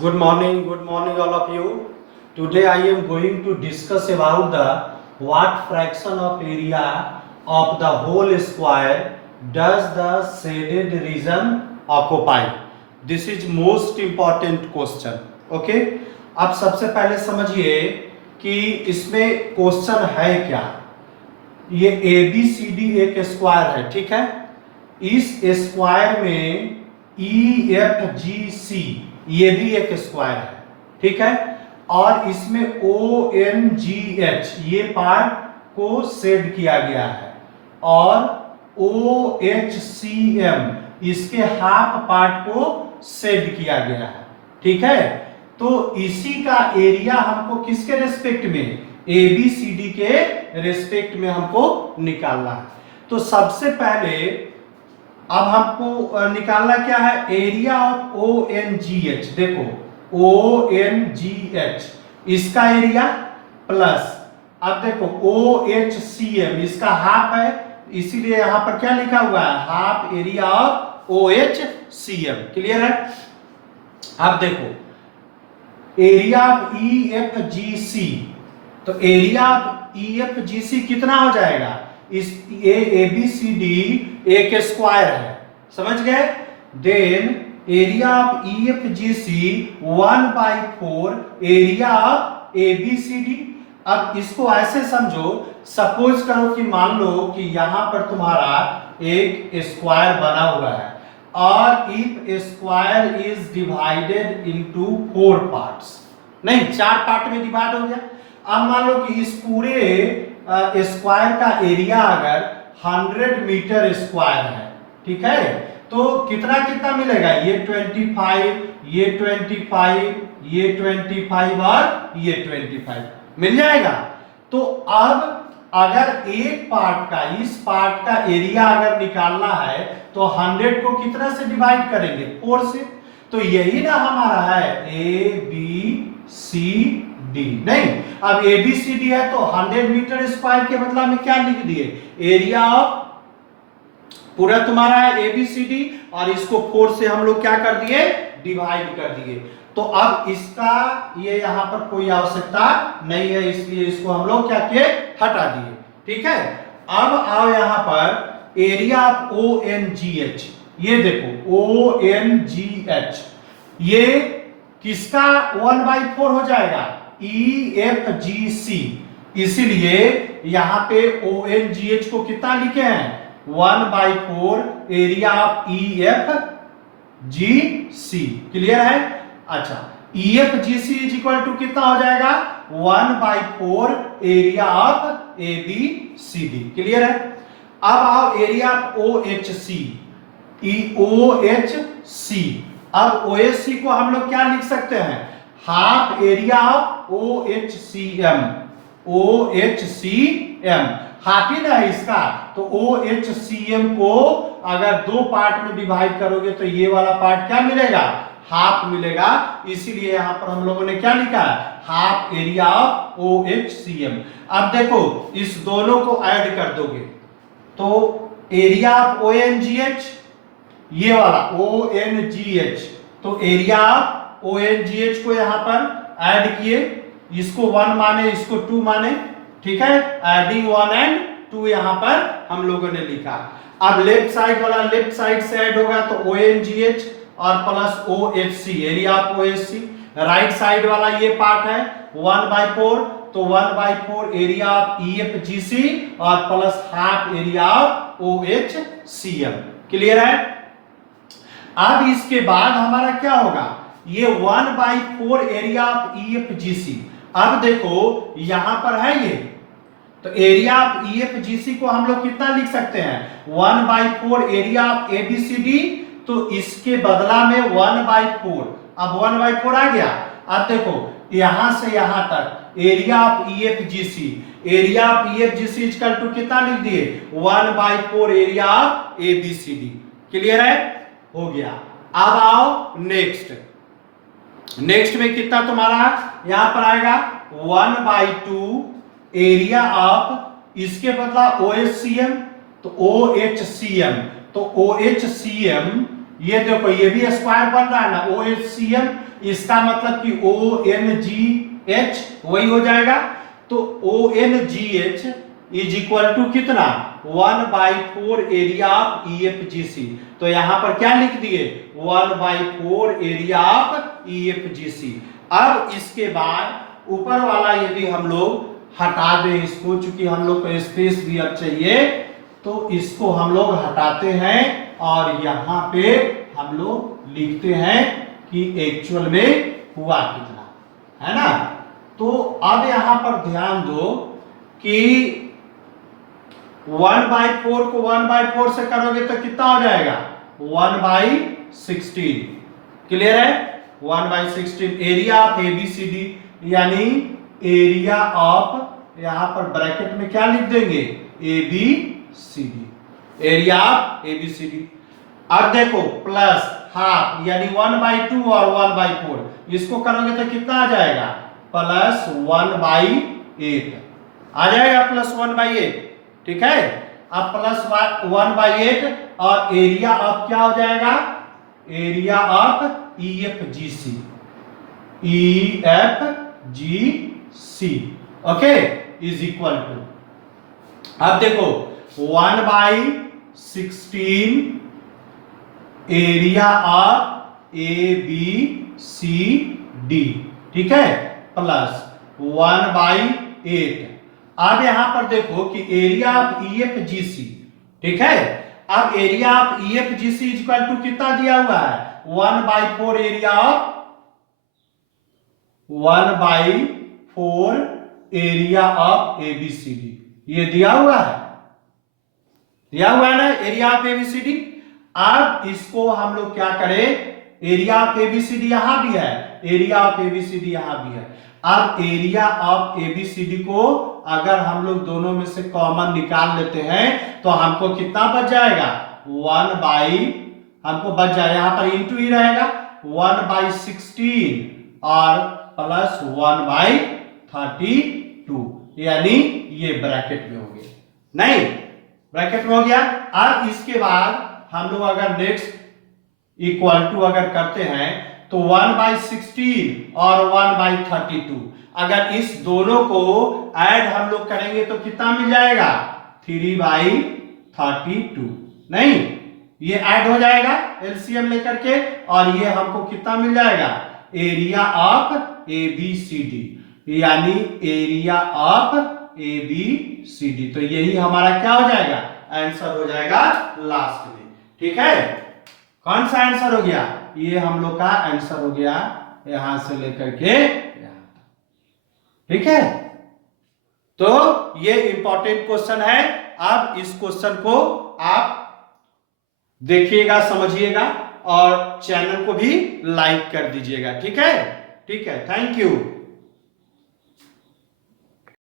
Good morning, all of you. Today I am going to discuss about the what fraction of area of the whole square does the shaded region occupy. This is most important question. Okay? अब सबसे पहले समझिए कि इसमें question है क्या। ये ABCD एक स्क्वायर है, ठीक है। इस स्क्वायर में EFGC ये भी एक स्क्वायर है, ठीक है। और इसमें ONGH ये पार्ट को शेड किया गया है और OHCM इसके हाफ पार्ट को शेड किया गया है, ठीक है। तो इसी का एरिया हमको किसके रेस्पेक्ट में, ABCD के रेस्पेक्ट में हमको निकालना है। तो सबसे पहले अब हमको निकालना क्या है, एरिया ऑफ ONGH। देखो ONGH इसका एरिया प्लस, अब देखो OHCM इसका हाफ है, इसीलिए यहां पर क्या लिखा हुआ है, half area of OHCM। Clear है। अब देखो एरिया ऑफ EFGC, तो एरिया ऑफ EFGC कितना हो जाएगा, इस ABCD एक स्क्वायर है, समझ गए। Then area of EFGC 1/4 area of ABCD। अब इसको ऐसे समझो, सपोज करो कि मान लो कि यहां पर तुम्हारा एक स्क्वायर बना हुआ है और if square is divided into 4 parts, नहीं 4 पार्ट में डिवाइड हो गया। अब मान लो कि इस पूरे स्क्वायर का एरिया अगर 100 मीटर स्क्वायर है, ठीक है, तो कितना कितना मिलेगा, ये 25, ये 25, ये 25 और ये 25 मिल जाएगा। तो अब अगर एक पार्ट का, इस पार्ट का एरिया अगर निकालना है तो 100 को कितना से डिवाइड करेंगे, 4 से। तो यही ना हमारा है ABCD। नहीं, अब ABCD है तो 100 मीटर स्क्वायर के बदला में क्या लिख दिए, एरिया ऑफ पूरा तुम्हारा है ABCD और इसको 4 से हम लोग क्या कर दिए, डिवाइड कर दिए। तो अब इसका ये यहां पर कोई आवश्यकता नहीं है, इसलिए इसको हम लोग क्या किए, हटा दिए, ठीक है। अब आओ यहां पर एरिया ऑफ ONGH, ये देखो ONGH ये किसका 1/4 हो जाएगा, EFGC। इसीलिए यहां पे ONGH को कितना लिखे हैं, 1/4 एरिया ऑफ EFGC। क्लियर है। अच्छा, EFGC इज इक्वल टू कितना हो जाएगा, 1/4 एरिया ऑफ ABCD। क्लियर है। अब आओ एरिया ऑफ OHC, OHC। अब OHC को हम लोग क्या लिख सकते हैं, half area of OHCM। OHCM half ही ना है इसका, तो OHCM को अगर 2 पार्ट में डिवाइड करोगे तो ये वाला पार्ट क्या मिलेगा, हाफ मिलेगा। इसीलिए यहां पर हम लोगों ने क्या लिखा है, हाफ एरिया ऑफ OHCM। अब देखो इस दोनों को ऐड कर दोगे तो एरिया ऑफ ONGH, ये वाला ONGH, तो एरिया ऑफ ONGH को यहां पर ऐड किए, इसको 1 माने, इसको 2 माने, ठीक है। एडिंग 1 एंड 2 यहां पर हम लोगों ने लिखा। अब लेफ्ट साइड वाला लेफ्ट साइड से ऐड होगा तो ONGH और plus OHC, area of OHC। Right side वाला ये पार्ट है 1/4, तो 1/4 एरिया ऑफ EFGC और plus half area of OHCM। Clear है। अब इसके बाद हमारा क्या होगा, ये 1/4 एरिया ऑफ EFGC। अब देखो यहां पर है ये, तो एरिया ऑफ EFGC को हम लोग कितना लिख सकते हैं, 1/4 एरिया ऑफ ABCD। तो इसके बदला में 1/4, अब 1/4 आ गया। अब देखो यहां से यहां तक area of EFGC, area of EFGC equal to कितना लिख दिए, 1/4 एरिया ऑफ ABCD। क्लियर है, हो गया। अब आओ नेक्स्ट में कितना तुम्हारा यहां पर आएगा, 1/2 एरिया ऑफ, इसके बदला OHCM, तो OHCM, तो OHCM ये देखो ये भी स्क्वायर बन रहा है ना, OHCM, इसका मतलब कि ONGH वही हो जाएगा। तो ONGH इज इक्वल टू कितना, 1/4 एरिया ऑफ EFGC। तो यहां पर क्या लिख दिए, 1/4 एरिया ऑफ EFGC। अब इसके बाद ऊपर वाला यदि हम लोग हटा दें इसको, चूंकि हम लोग को स्पेस भी अब चाहिए, तो इसको हम लोग हटाते हैं और यहां पे हम लोग लिखते हैं कि एक्चुअल में हुआ कितना, है ना। तो अब यहां पर ध्यान दो कि 1/4 को 1/4 से करोगे तो कितना हो जाएगा, 1/16। क्लियर है, 1/16 एरिया ऑफ ABCD, यानी एरिया ऑफ, यहां पर ब्रैकेट में क्या लिख देंगे, ABCD, एरिया ऑफ ABCD। अब देखो प्लस हाफ यानी 1/2 और 1/4, इसको करोगे तो कितना आ जाएगा, प्लस 1/8 आ जाएगा, प्लस 1/8। ठीक है, अब प्लस 1/8 और एरिया ऑफ क्या हो जाएगा, area of EFGC, okay, is equal to, अब देखो 1/16 एरिया ऑफ ABCD, ठीक है, प्लस 1/8। अब यहां पर देखो कि एरिया ऑफ EFGC, ठीक है, अब area of EFGC is equal to कितना दिया हुआ है, 1/4 area of 1/4 area of ABCD, ये दिया हुआ है, दिया हुआ है ना एरिया ऑफ ABCD। अब इसको हम लोग क्या करें, एरिया ऑफ ABCD यहां भी है, एरिया ऑफ ABCD यहां भी है। अब एरिया ऑफ ABCD को अगर हम लोग दोनों में से कॉमन निकाल लेते हैं तो हमको कितना बच जाएगा, हमको बच जाएगा, यहां पर इंटू ही रहेगा, 1/16 और प्लस 1/32, यानी ये ब्रैकेट में हो गया, नहीं ब्रैकेट में हो गया। अब इसके बाद हम लोग अगर नेक्स्ट इक्वल टू अगर करते हैं तो 1/16 और 1/32, अगर इस दोनों को ऐड हम लोग करेंगे तो कितना मिल जाएगा, 3/32, नहीं ये ऐड हो जाएगा एलसीएम लेकर के, और ये हमको कितना मिल जाएगा, एरिया ऑफ ABCD, यानी एरिया ऑफ ABCD। तो यही हमारा क्या हो जाएगा, आंसर हो जाएगा लास्ट में। ठीक है, कौन सा आंसर हो गया, ये हम लोग का आंसर हो गया यहां से लेकर के यहां तक। ठीक है, तो ये इंपॉर्टेंट क्वेश्चन है। अब इस क्वेश्चन को आप देखिएगा, समझिएगा और चैनल को भी लाइक कर दीजिएगा। ठीक है, ठीक है, थैंक यू।